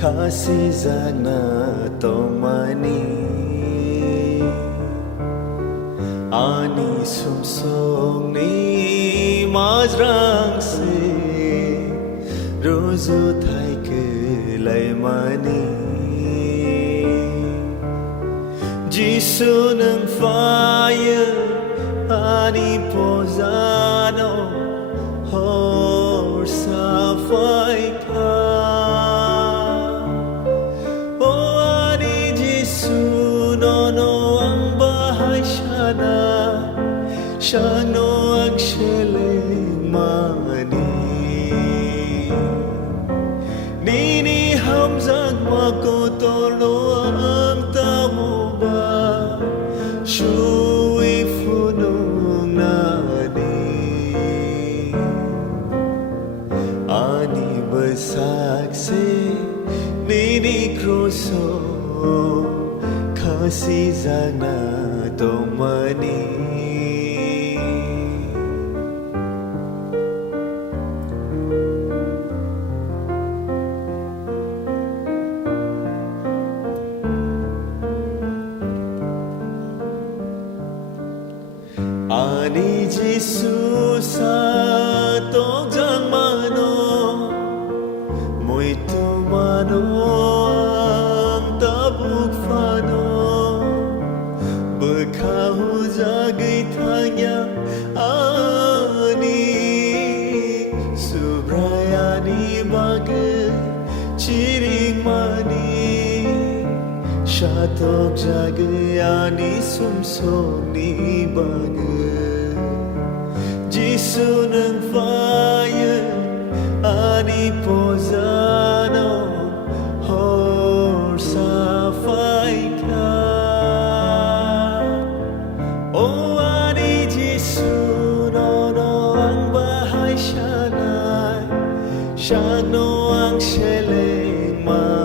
kasizana tomani ani sumsok ni mazrang se rozu thai ke laimani jisu nang fire ani pozano hor safai ka o ani jisu no ang bahay shana shano ang swijamani Nini hamjakmabai tolo ang tamo ba shui funong nani ani Bwsakse Nini Kruso kasizana tomani Ani Jesus sa togjang mano muito mano ang tabuk fano bekahu jagay tanya ani subrayani bagay chiring mani shatok jagay ani sumsok ni bagay Jisu nang fire ani pozano hor safai ka o ani Jisu no ang bahay shanay shano ang swijamani